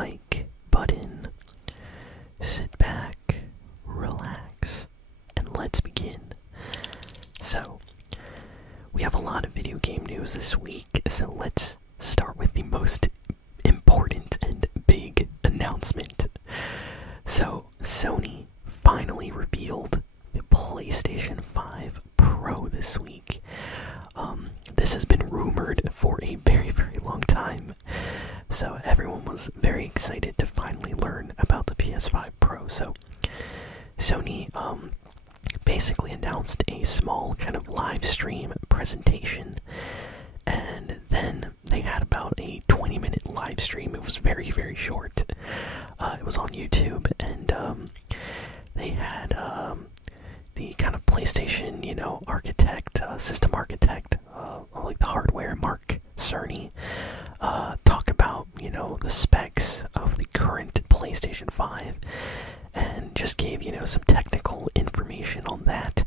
like button, sit back, relax, and let's begin. So, we have a lot of video game news this week, so let's start with the most important and big announcement. So, Sony finally revealed the PlayStation 5 Pro this week. This has been rumored for a very, very long time, so everyone was very excited to finally learn about the PS5 Pro. So, Sony basically announced a small kind of live stream presentation, and then they had about a 20-minute live stream. It was very, very short. It was on YouTube, and they had the kind of PlayStation, architect, system architect, like the hardware, Mark Cerny, talk about, the specs of the current PlayStation 5, and just gave, some technical information on that,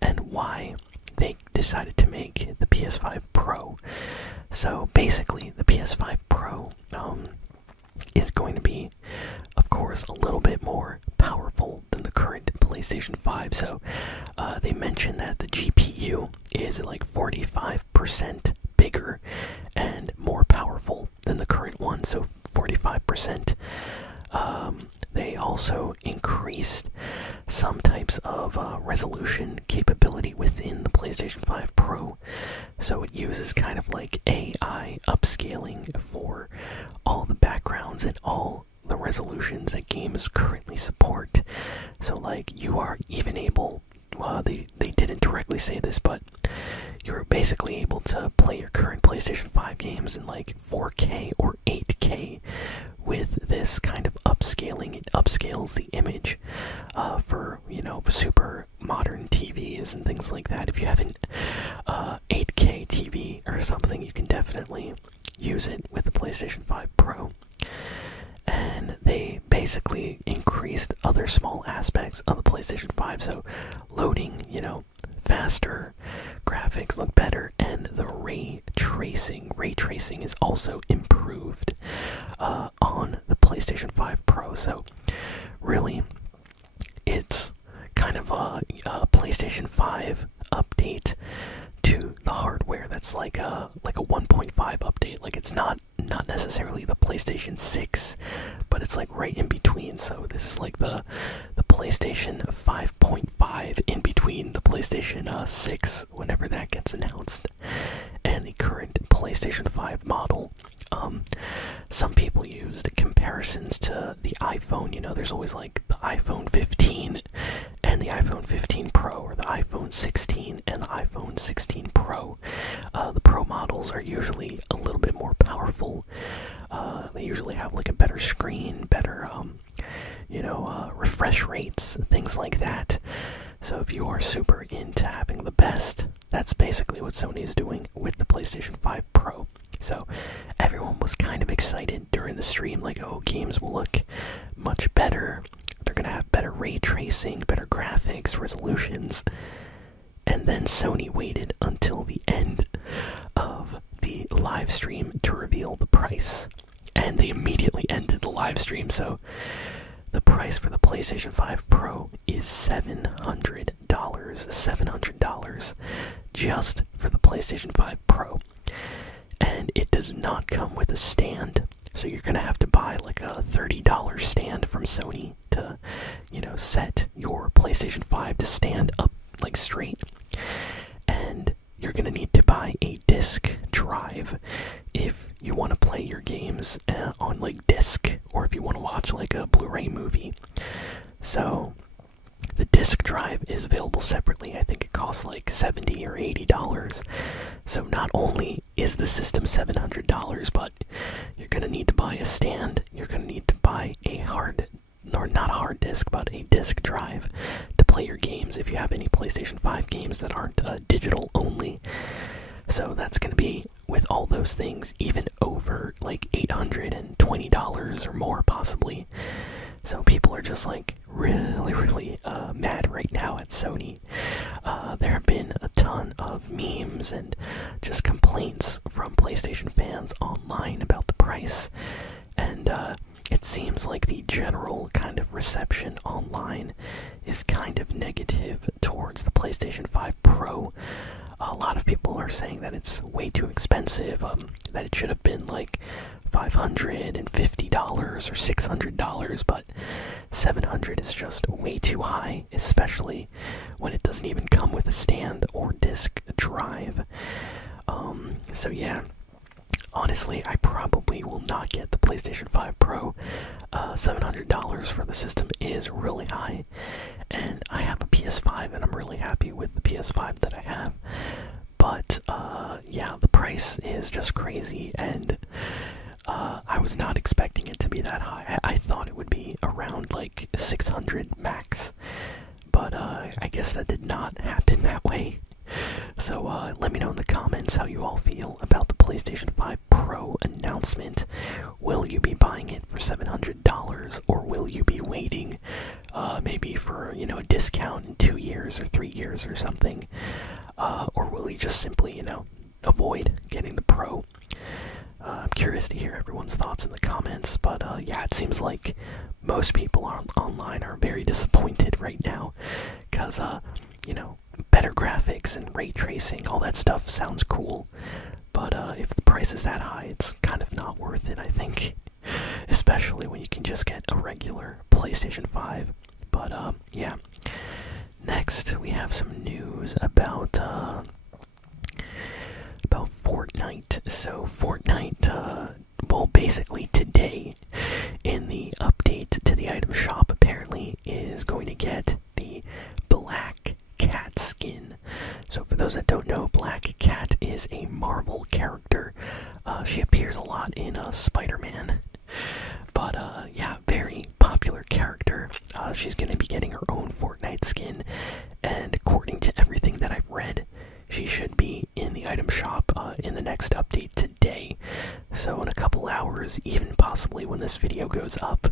and why they decided to make the PS5 Pro. So basically, the PS5 Pro is going to be, of course, a little bit more powerful than the current PlayStation 5. So they mentioned that the GPU is like 45% bigger and more powerful than the current one, so 45%. They also increased some types of resolution capability within the PlayStation 5 Pro. So it uses kind of like AI upscaling for all the backgrounds and all the resolutions that games currently support. So like you are even able, they didn't directly say this, but you're basically able to play your current PlayStation 5 games in like 4K or 8K with this kind of upscaling. It upscales the image for, super modern TVs and things like that. If you have an 8K TV or something, you can definitely use it with the PlayStation 5 Pro. And they basically increased other small aspects of the PlayStation 5, so loading, faster, graphics look better, and the ray tracing is also improved on the PlayStation 5 Pro. So really, it's kind of a PlayStation 5 update to the hardware. That's like a 1.5 update. Like, it's not necessarily the PlayStation 6, but it's like right in between. So this is like the PlayStation 5.5 in between the PlayStation 6, whenever that gets announced, and the current PlayStation 5 model. Some people used comparisons to the iPhone. There's always like the iPhone 15 and the iPhone 15 Pro, or the iPhone 16 and the iPhone 16 Pro. The Pro models are usually a little bit more powerful. They usually have like a better screen, better, refresh rates, things like that. So if you are super into having the best, that's basically what Sony is doing with the PlayStation 5 Pro. So everyone was kind of excited during the stream, like, oh, games will look much better. They're going to have better ray tracing, better graphics, resolutions. And then Sony waited until the end of the live stream to reveal the price. And they immediately ended the live stream, so the price for the PlayStation 5 Pro is $700. $700 just for the PlayStation 5 Pro. And it does not come with a stand, so you're gonna have to buy like a $30 stand from Sony to, set your PlayStation 5 to stand up like straight. And you're gonna need to buy a disc drive if you want to play your games on like disc, or if you want to watch like a Blu-ray movie. So the disc drive is available separately. I think it costs like $70 or $80. So not only is the system $700, but you're gonna need to buy a stand. You're gonna need to buy a not a hard disk, but a disc drive to play your games if you have any PlayStation 5 games that aren't digital only. So that's gonna be, with all those things, even over like $820 or more possibly. So people are just like really mad right now at Sony. There have been a ton of memes and just complaints from PlayStation fans online about the price, and it seems like the general kind of reception online is kind of negative towards the PlayStation 5 Pro. A lot of people are saying that it's way too expensive, that it should have been like $550 or $600, but $700 is just way too high, especially when it doesn't even come with a stand or disk drive. So yeah, honestly, I probably will not get the PlayStation 5 Pro. $700 for the system is really high, and I have a PS5 and I'm really happy with the PS5 that I have. But yeah, the price is just crazy, and I was not expecting it to be that high. I thought it would be around like 600 max, but I guess that did not happen that way. So let me know in the comments how you all feel about the PlayStation 5 Pro announcement. Will you be buying it for $700, or will you be waiting maybe for, you know, a discount in 2 years or 3 years or something? Or will you just simply, you know, avoid getting the Pro? I'm curious to hear everyone's thoughts in the comments, but yeah, it seems like most people online are very disappointed right now, because, you know, better graphics and ray tracing, all that stuff sounds cool, but if the price is that high, it's kind of not worth it, I think, especially when you can just get a regular PlayStation 5, but yeah. Next, we have some news about Fortnite. So Fortnite, well, basically today, in the update to the item shop, apparently is going to get the Black Cat skin. So for those that don't know, Black Cat is a Marvel character. She appears a lot in Spider-Man. But yeah, very popular character. She's going to be getting her own Fortnite skin, and according to everything that I've read, she should be in the item shop in the next update today. So in a couple hours, even possibly when this video goes up,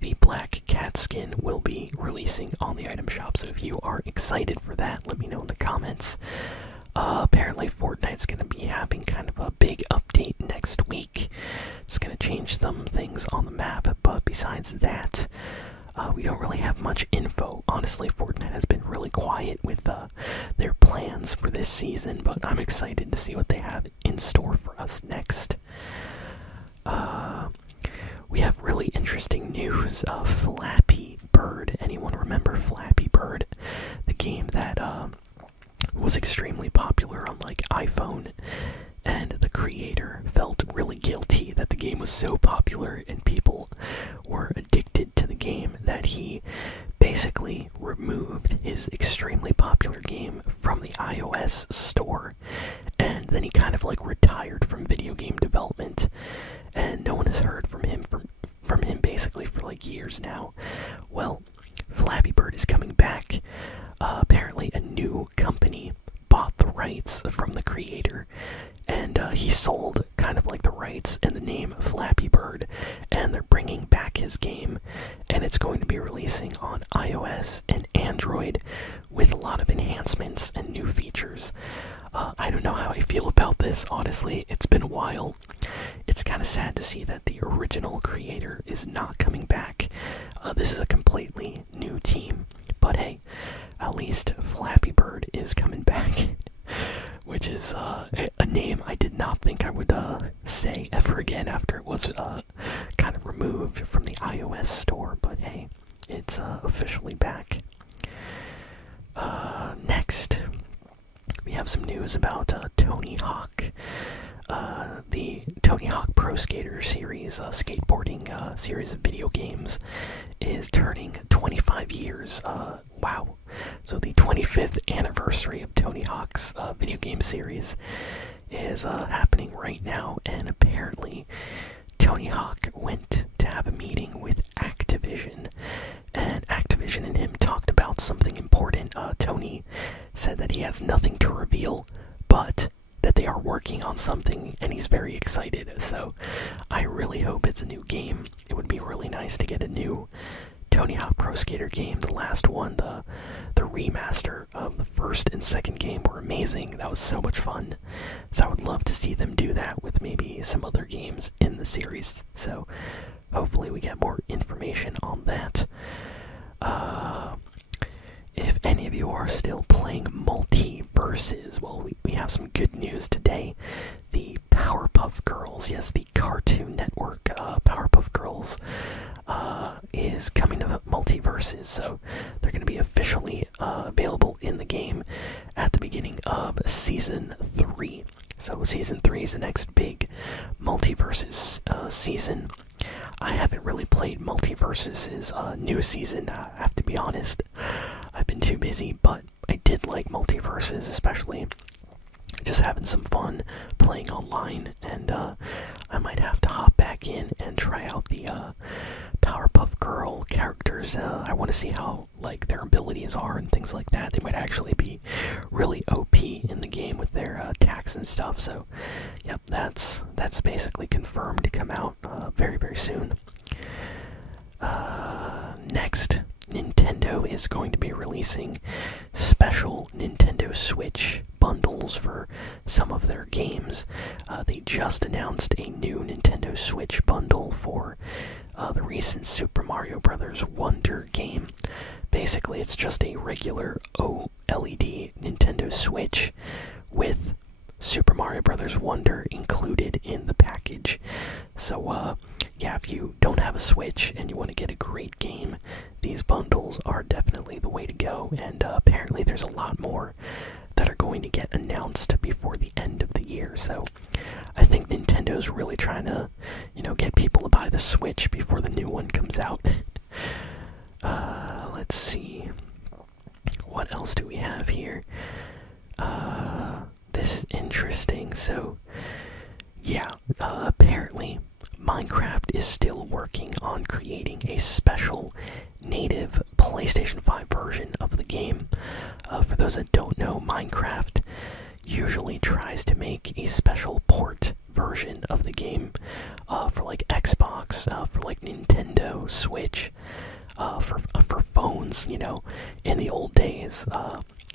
the Black Cat skin will be releasing on the item shop. So if you are excited for that, let me know in the comments. Apparently Fortnite's going to be having kind of a big update next week. It's going to change some things on the map, but besides that, we don't really have much info. Honestly, Fortnite has been really quiet with their plans for this season, but I'm excited to see what they have in store for us next. We have really interesting news of Flappy Bird. Anyone remember Flappy Bird? The game that was extremely popular on like iPhone, and the creator felt really guilty that the game was so popular and people were addicted to the game that he basically removed his extremely popular game from the iOS store, and then he kind of like retired from video game development, and no one has heard from him basically for like years now. Well, Flappy Bird is coming back. Apparently a new company bought the rights from the creator, and he sold kind of like the rights and the name Flappy Bird, and they're bringing back his game, and it's going to be releasing on iOS and Android with a lot of enhancements and new features. I don't know how I feel about this, honestly. It's been a while. It's kind of sad to see that the original creator is not coming back. This is a completely new team, but hey, at least Flappy Bird is coming back, which is a name I did not think I would say ever again after it was kind of removed from the iOS store, but hey, it's officially back. Next, we have some news about Tony Hawk. The Tony Hawk Pro Skater series, skateboarding series of video games, is turning 25 years. Wow. So the 25th anniversary of Tony Hawk's video game series is happening right now, and apparently Tony Hawk went to have a meeting with Activision, and Activision and him talked about something important. Tony said that he has nothing to reveal, but that they are working on something, and he's very excited. So I really hope it's a new game. It would be really nice to get a new Tony Hawk Pro Skater game, the last one, the remaster of the first and second game were amazing. That was so much fun. So I would love to see them do that with maybe some other games in the series. So hopefully we get more information on that. If any of you are still playing Multiversus, well, we have some good news today. The Powerpuff Girls, yes, the Cartoon Network Powerpuff Girls, is coming to Multiversus. So they're going to be officially available in the game at the beginning of Season 3. So Season 3 is the next big Multiversus season. I haven't really played Multiversus's new season, I have to be honest. I've been too busy, but I did like Multiversus, especially just having some fun playing online, and I might have to hop back in and try out the Powerpuff Girl characters. I want to see how like their abilities are and things like that. They might actually be really OP in the game with their attacks and stuff. So, yep, that's basically confirmed to come out very, very soon. Next, Nintendo is going to be releasing special Nintendo Switch bundles for some of their games. They just announced a new Nintendo Switch bundle for the recent Super Mario Bros. Wonder game. Basically, it's just a regular OLED Nintendo Switch with Super Mario Bros. Wonder included in the package. So, yeah, if you don't have a Switch and you want to get a great game, these bundles are definitely the way to go. And apparently there's a lot more that are going to get announced before the end of the year. So I think Nintendo's really trying to, get people to buy the Switch before the new one comes out. Let's see. What else do we have here? This is interesting. So, yeah, apparently Minecraft is still working on creating a special native PlayStation 5 version of the game. For those that don't know, Minecraft usually tries to make a special port version of the game for like Xbox, for like Nintendo Switch, for phones. In the old days,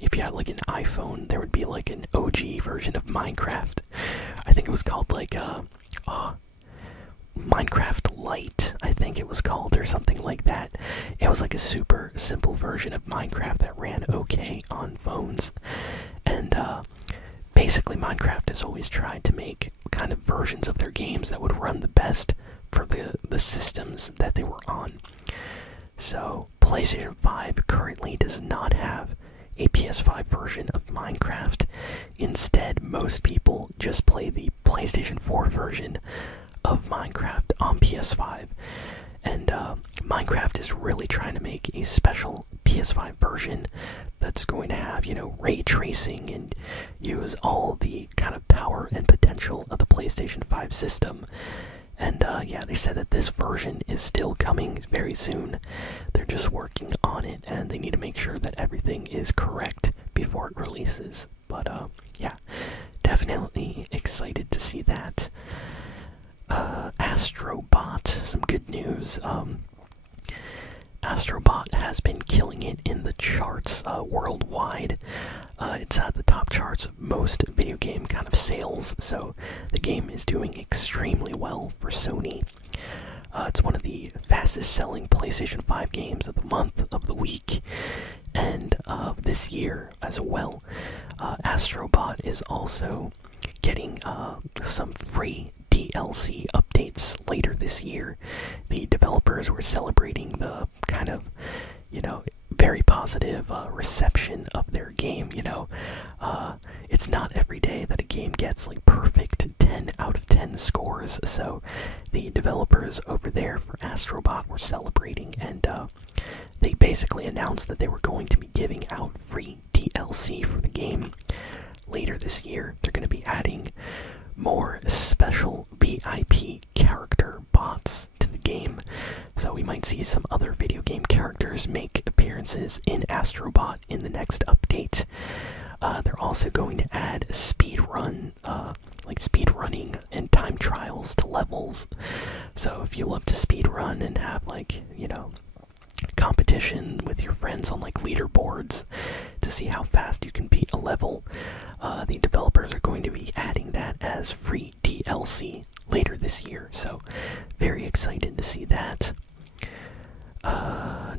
if you had like an iPhone, there would be like an OG version of Minecraft. I think it was called like Minecraft Lite, I think it was called, or something like that. It was like a super simple version of Minecraft that ran okay on phones. And basically Minecraft has always tried to make kind of versions of their games that would run the best for the systems that they were on. So PlayStation 5 currently does not have a PS5 version of Minecraft. Instead, most people just play the PlayStation 4 version of Minecraft on PS5. And Minecraft is really trying to make a special PS5 version that's going to have, ray tracing and use all the kind of power and potential of the PlayStation 5 system. And yeah, they said that this version is still coming very soon. They're just working on it, and they need to make sure that everything is correct before it releases. But yeah, definitely excited to see that. Astrobot, some good news. Astrobot has been killing it in the charts worldwide. It's at the top charts of most video game kind of sales, so the game is doing extremely well for Sony. It's one of the fastest selling PlayStation 5 games of the month, of the week, and of this year as well. Astrobot is also getting some free DLC updates later this year. The developers were celebrating the kind of, very positive reception of their game. It's not every day that a game gets like perfect 10 out of 10 scores, so the developers over there for Astrobot were celebrating, and they basically announced that they were going to be giving out free DLC for the game later this year. They're going to be adding more special VIP character bots to the game, so we might see some other video game characters make appearances in Astrobot in the next update. They're also going to add speedrunning and time trials to levels. So if you love to speedrun and have competition with your friends on like leaderboards to see how fast you can beat a level. The developers are going to be adding that as free DLC later this year, so very excited to see that.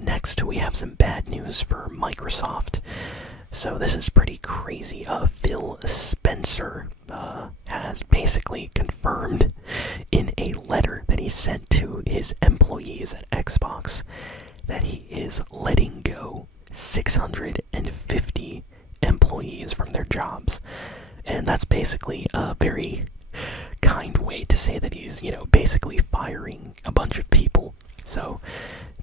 Next, we have some bad news for Microsoft. So this is pretty crazy. Phil Spencer has basically confirmed in a letter that he sent to his employees at Xbox that he is letting go 650 employees from their jobs. And that's basically a very kind way to say that he's, basically firing a bunch of people. So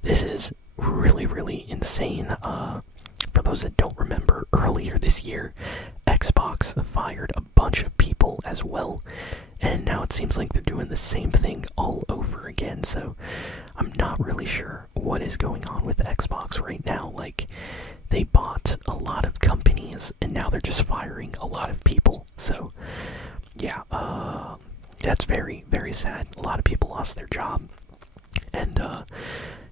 this is really, really insane. For those that don't remember, earlier this year, Xbox fired a bunch of people as well. And now it seems like they're doing the same thing all over again. So I'm not really sure what is going on with Xbox right now. Like, they bought a lot of companies and now they're just firing a lot of people. So yeah, that's very, very sad. A lot of people lost their job. And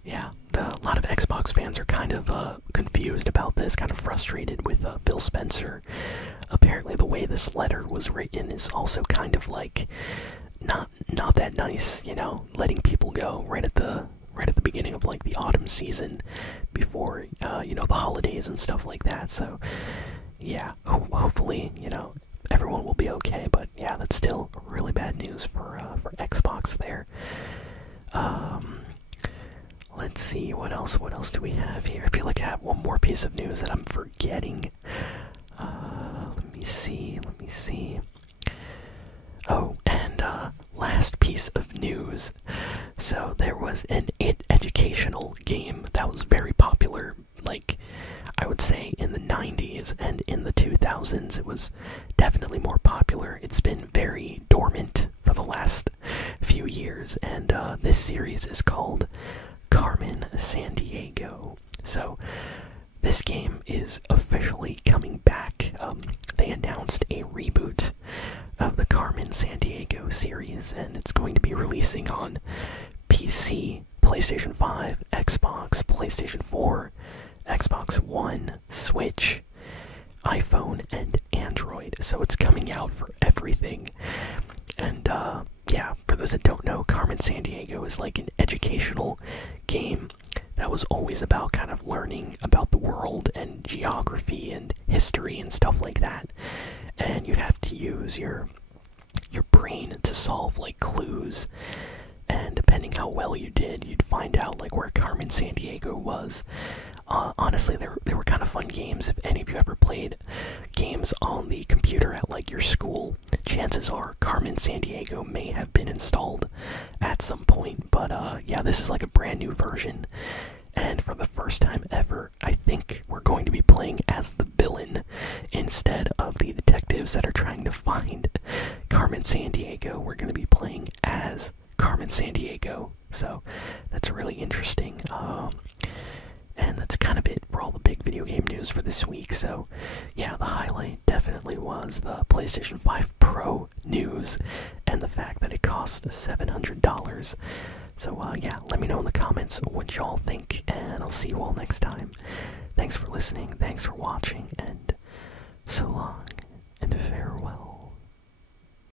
yeah, a lot of Xbox fans are kind of confused about this, kind of frustrated with Phil Spencer. Apparently the way this letter was written is also kind of like not that nice, letting people go right at the beginning of like the autumn season before the holidays and stuff like that. So yeah, hopefully everyone will be okay, but yeah, that's still really bad news for Xbox there. Let's see, what else do we have here? I feel like I have one more piece of news that I'm forgetting. Let me see. Oh, and last piece of news. So there was an educational game that was very popular, like, I would say in the 90s and in the 2000s. It was definitely more popular. It's been very dormant for the last few years, and this series is called Carmen San Diego. So this game is officially coming back. They announced a reboot of the Carmen San Diego series, and it's going to be releasing on PC, PlayStation 5, Xbox, PlayStation 4, Xbox One, Switch, iPhone, and Android. So it's coming out for everything. And yeah, for those that don't know, Carmen San Diego is like an educational game that was always about kind of learning about the world and geography and history and stuff like that. And you'd have to use your brain to solve like clues, and depending how well you did, you'd find out like where Carmen San Diego was. Honestly, they were kind of fun games. If any of you ever played games on the computer at like your school, chances are Carmen San Diego may have been installed at some point. But yeah, this is like a brand new version, and for the first time ever, I think we're going to be playing as the villain instead of the detectives that are trying to find Carmen San Diego. We're going to be playing as Carmen San Diego, so that's really interesting. And that's kind of it for all the big video game news for this week. So yeah, the highlight definitely was the PlayStation 5 Pro news and the fact that it cost $700. So yeah, let me know in the comments what y'all think, and I'll see you all next time. Thanks for listening, thanks for watching, and so long.